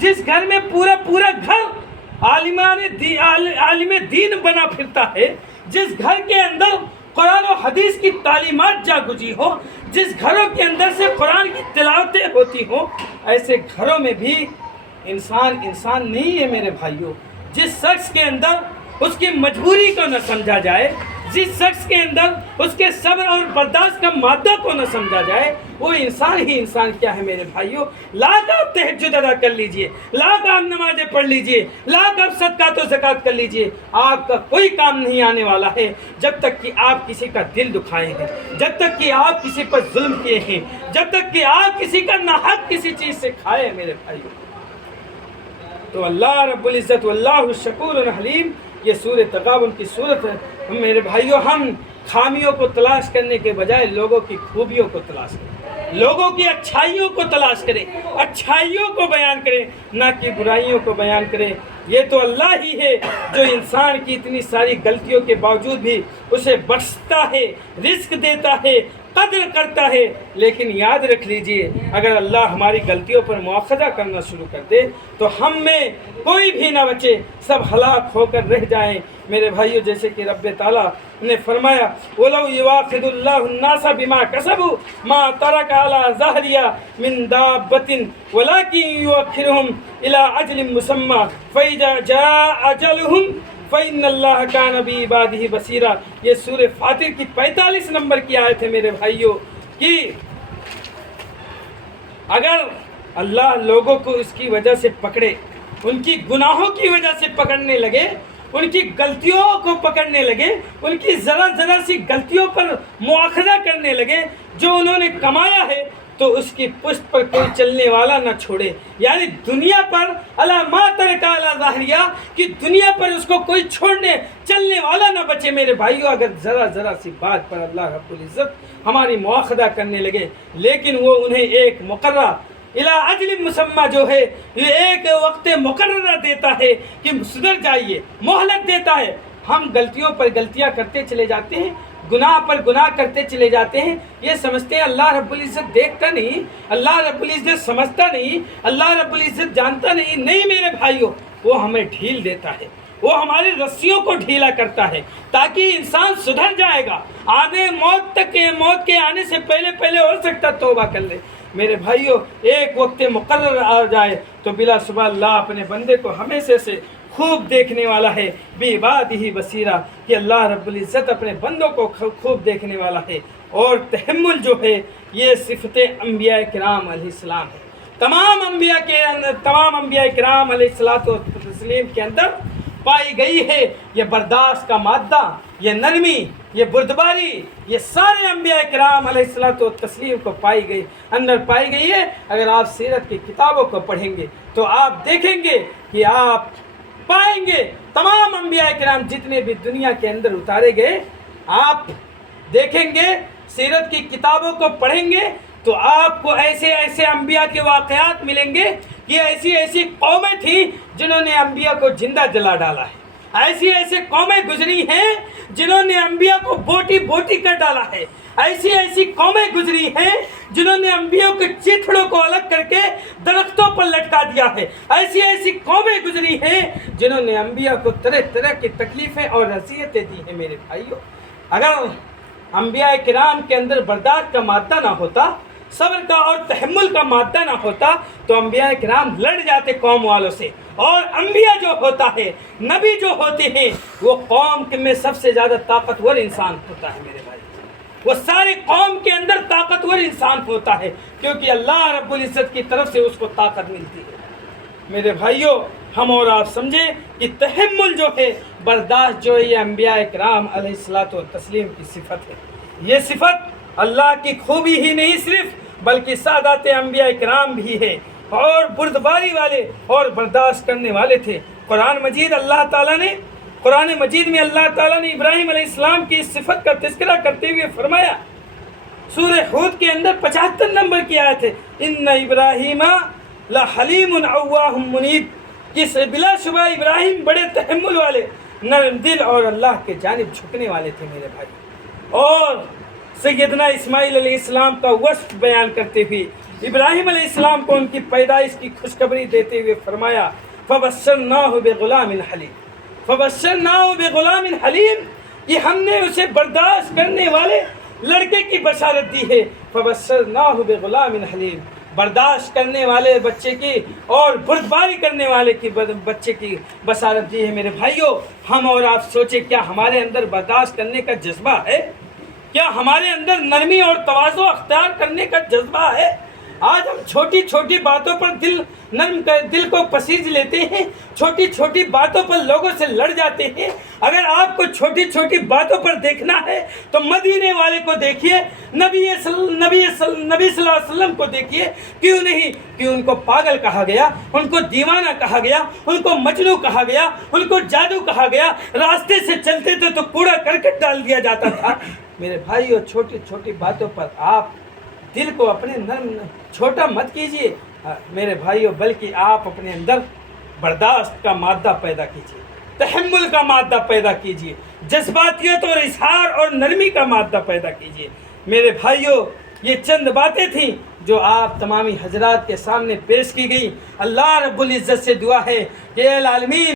جس گھر میں پورا گھر عالم دین بنا پھرتا ہے، جس گھر کے اندر قرآن و حدیث کی تعلیمات جا گزری ہو، جس گھروں کے اندر سے قرآن کی تلاوتیں ہوتی ہوں، ایسے گھروں میں بھی انسان نہیں ہے میرے بھائیوں۔ جس شخص کے اندر اس کی مجبوری کو نہ سمجھا جائے، جس شخص کے اندر اس کے صبر اور برداشت کا مادہ کو نہ سمجھا جائے، وہ انسان ہی انسان کیا ہے میرے بھائیوں۔ لاکھ آپ تہجد ادا کر لیجئے، لاکھ آپ نمازیں پڑھ لیجئے، لاکھ آپ صدقات و زکوٰۃ کر لیجئے، آپ کا کوئی کام نہیں آنے والا ہے جب تک کہ آپ کسی کا دل دکھائے ہیں، جب تک کہ آپ کسی پر ظلم کیے ہیں، جب تک کہ آپ کسی کا ناحق کسی چیز سے کھائے ہیں میرے بھائیوں۔ تو اللہ رب العزت واللہ الشکور الحلیم، یہ سورہ تغابن کی صورت ہے۔ میرے بھائیوں، ہم خامیوں کو تلاش کرنے کے بجائے لوگوں کی خوبیوں کو تلاش کریں، لوگوں کی اچھائیوں کو تلاش کریں، اچھائیوں کو بیان کریں، نہ کہ برائیوں کو بیان کریں۔ یہ تو اللہ ہی ہے جو انسان کی اتنی ساری غلطیوں کے باوجود بھی اسے بخشتا ہے، رزق دیتا ہے، قدر کرتا ہے۔ لیکن یاد رکھ لیجئے، اگر اللہ ہماری غلطیوں پر مواخذہ کرنا شروع کر دے تو ہم میں کوئی بھی نہ بچے، سب ہلاک ہو کر رہ جائیں میرے بھائیوں۔ جیسے کہ رب تعالیٰ نے فرمایا وَلَوْ يُؤَاخِذُ اللَّهُ النَّاسَ بِمَا كَسَبُوا مَا تَرَكَ عَلَى ظَهْرِهَا مِن دَابَّةٍ وَلَكِن يُؤَخِّرُهُمْ إِلَى أَجَلٍ مُّسَمًّى فَإِذَا جَاءَ أَجَلُهُمْ فَإِنَّ اللَّهَ كَانَ بِعِبَادِهِ بَصِيرًا۔ یہ سورہ فاطر کی 45 نمبر کی آیت ہے میرے بھائیوں، کہ اگر اللہ لوگوں کو اس کی وجہ سے پکڑے، ان کی گناہوں کی وجہ سے پکڑنے لگے، ان کی غلطیوں کو پکڑنے لگے، ان کی ذرا سی غلطیوں پر مواخذہ کرنے لگے جو انہوں نے کمایا ہے، تو اس کی پشت پر کوئی چلنے والا نہ چھوڑے۔ یعنی دنیا پر اللہ ما ترک علی ظاہریہ، کہ دنیا پر اس کو کوئی چھوڑنے چلنے والا نہ بچے میرے بھائیوں۔ اگر ذرا سی بات پر اللہ رب العزت ہماری مواخذہ کرنے لگے، لیکن وہ انہیں ایک مقررہ الی اجل مسمى جو ہے، یہ ایک وقت مقررہ دیتا ہے کہ سدھر جائیے، مہلت دیتا ہے۔ ہم غلطیوں پر غلطیاں کرتے چلے جاتے ہیں، گناہ پر گناہ کرتے چلے جاتے ہیں، یہ سمجھتے ہیں اللہ رب العزت دیکھتا نہیں، اللہ رب العزت سمجھتا نہیں، اللہ رب العزت جانتا نہیں۔ نہیں میرے بھائیوں، وہ ہمیں ڈھیل دیتا ہے، وہ ہماری رسیوں کو ڈھیلا کرتا ہے تاکہ انسان سدھر جائے گا، موت کے آنے سے پہلے ہو سکتا توبہ کر لے۔ میرے بھائیوں، ایک وقت مقرر آ جائے تو بلا شبہ اللہ اپنے بندے کو ہمیشہ سے خوب دیکھنے والا ہے، بعبادہ بصیرا، کہ اللہ رب العزت اپنے بندوں کو خوب دیکھنے والا ہے۔ اور تحمل جو ہے، یہ صفت انبیاء کرام علیہ السلام ہے۔ تمام انبیاء کرام علیہ الصلوۃ والتسلیم کے اندر پائی گئی ہے یہ برداشت کا مادہ، یہ نرمی، یہ بردباری، یہ سارے انبیاء کرام علیہ الصلوۃ والتسلیم کو پائی گئی ہے۔ اگر آپ سیرت کی کتابوں کو پڑھیں گے تو آپ دیکھیں گے کہ آپ پائیں گے تمام انبیاء کرام جتنے بھی دنیا کے اندر اتارے گئے، آپ دیکھیں گے، سیرت کی کتابوں کو پڑھیں گے تو آپ کو ایسے انبیاء کے واقعات ملیں گے کہ ایسی قومیں تھیں جنہوں نے انبیاء کو زندہ جلا ڈالا ہے، ایسی قومیں گزری ہیں جنہوں نے انبیاء کو بوٹی کر ڈالا ہے، ایسی قومیں گزری ہیں جنہوں نے انبیاء کے چیتڑوں کو الگ کر کے درختوں پر لٹکا دیا ہے، ایسی قومیں گزری ہیں جنہوں نے انبیاء کو طرح کی تکلیفیں اور اذیتیں دی ہیں۔ میرے بھائیوں، اگر انبیاء کرام کے اندر برداشت کا مادہ نہ ہوتا، صبر کا اور تحمل کا مادہ نہ ہوتا، تو انبیاء کرام لڑ جاتے قوم والوں سے۔ اور انبیاء جو ہوتا ہے، نبی جو ہوتے ہیں، وہ قوم میں سب سے زیادہ طاقتور انسان ہوتا ہے میرے بھائی، وہ ساری قوم کے اندر طاقتور انسان ہوتا ہے، کیونکہ اللہ رب العزت کی طرف سے اس کو طاقت ملتی ہے۔ میرے بھائیوں، ہم اور آپ سمجھیں کہ تحمل جو ہے، برداشت جو ہے، یہ انبیاء کرام علیہ الصلوۃ والتسلیم کی صفت ہے۔ یہ صفت اللہ کی خوبی ہی نہیں صرف، بلکہ سادات انبیاء کرام بھی ہے، اور بردباری والے اور برداشت کرنے والے تھے۔ قرآن مجید میں اللہ تعالیٰ نے ابراہیم علیہ السلام کی اس صفت کا تذکرہ کرتے ہوئے فرمایا، سورہ ہود کے اندر 75 نمبر کی آیت ہے، ان ابراہیم لحلیم اواہ منیب، جس بلا شبہ ابراہیم بڑے تحمل والے، نرم دل اور اللہ کے جانب جھکنے والے تھے میرے بھائی۔ اور سیدنا اسماعیل علیہ السلام کا وصف بیان کرتے ہوئے ابراہیم علیہ السلام کو ان کی پیدائش کی خوشخبری دیتے ہوئے فرمایا فبشرناہ بغلام حلیم، فبشرناہ بغلام حلیم، کہ ہم نے اسے برداشت کرنے والے لڑکے کی بشارت دی ہے، فبشرناہ بغلام حلیم، برداشت کرنے والے بچے کی اور بردباری کرنے والے کی بچے کی بشارت دی ہے۔ میرے بھائیوں، ہم اور آپ سوچیں، کیا ہمارے اندر برداشت کرنے کا جذبہ ہے؟ کیا ہمارے اندر نرمی اور تواضع اختیار کرنے کا جذبہ ہے؟ آج ہم چھوٹی چھوٹی باتوں پر دل کو پسیج لیتے ہیں، چھوٹی چھوٹی باتوں پر لوگوں سے لڑ جاتے ہیں۔ اگر آپ کو چھوٹی چھوٹی باتوں پر دیکھنا ہے تو مدینے والے کو دیکھیے، نبی صلی اللہ علیہ وسلم کو دیکھیے۔ کیوں نہیں کہ ان کو پاگل کہا گیا، ان کو دیوانہ کہا گیا، ان کو مجنوں کہا گیا، ان کو جادو کہا گیا، راستے سے چلتے تھے تو کوڑا کرکٹ ڈال دیا جاتا تھا۔ میرے بھائیو، چھوٹی چھوٹی باتوں پر آپ دل کو اپنے نرم چھوٹا مت کیجیے میرے بھائیو، بلکہ آپ اپنے اندر برداشت کا مادہ پیدا کیجیے، تحمل کا مادہ پیدا کیجیے، جذباتیت اور اظہار اور نرمی کا مادہ پیدا کیجیے۔ میرے بھائیو، یہ چند باتیں تھیں جو آپ تمامی حضرات کے سامنے پیش کی گئی۔ اللہ رب العزت سے دعا ہے کہ اے العالمین